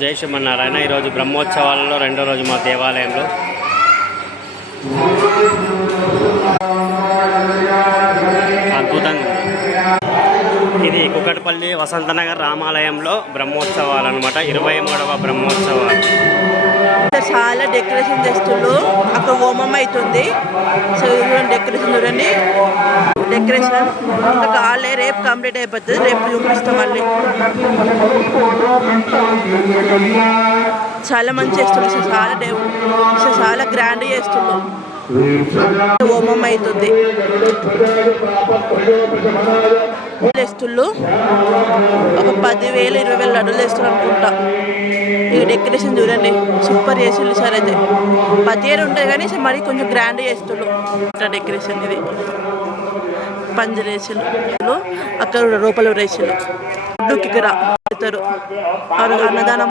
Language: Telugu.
జై శ్రీమన్నారాయణ. ఈరోజు బ్రహ్మోత్సవాలలో రెండో రోజు మా దేవాలయంలో అద్భుతంగా ఇది కుకట్పల్లి వసంతనగర్ రామాలయంలో బ్రహ్మోత్సవాలు అనమాట. 23వ బ్రహ్మోత్సవాలు. చాలా డెకరేషన్ చేస్తుండ్రు. అక్కడ హోమం అవుతుంది. సో డెకరేషన్ చూడండి. డెకరేషన్ ఇంకా కాలే, రేపు కంప్లీట్ అయిపోతుంది. రేపు చూపిస్తాం మళ్ళీ. చాలా మంచి చేస్తుండ్రు. చాలా గ్రాండ్ చేస్తుండ్రు. హోమం అవుతుంది. వేస్తుళ్ళు ఒక 10,000 20,000 లడ్డూలు వేస్తున్నారు అనుకుంటా. ఈ డెకరేషన్ చూడండి, సూపర్ చేసిండు సార్. అయితే 10 ఇయర్ ఉంటుంది కానీ మరి కొంచెం గ్రాండ్ చేస్తుండ్రు డెకరేషన్. ఇది పందిరి వేసిండు, అక్కడ రూపాయలు వేసిండు. ఇక్కడ అన్నదానం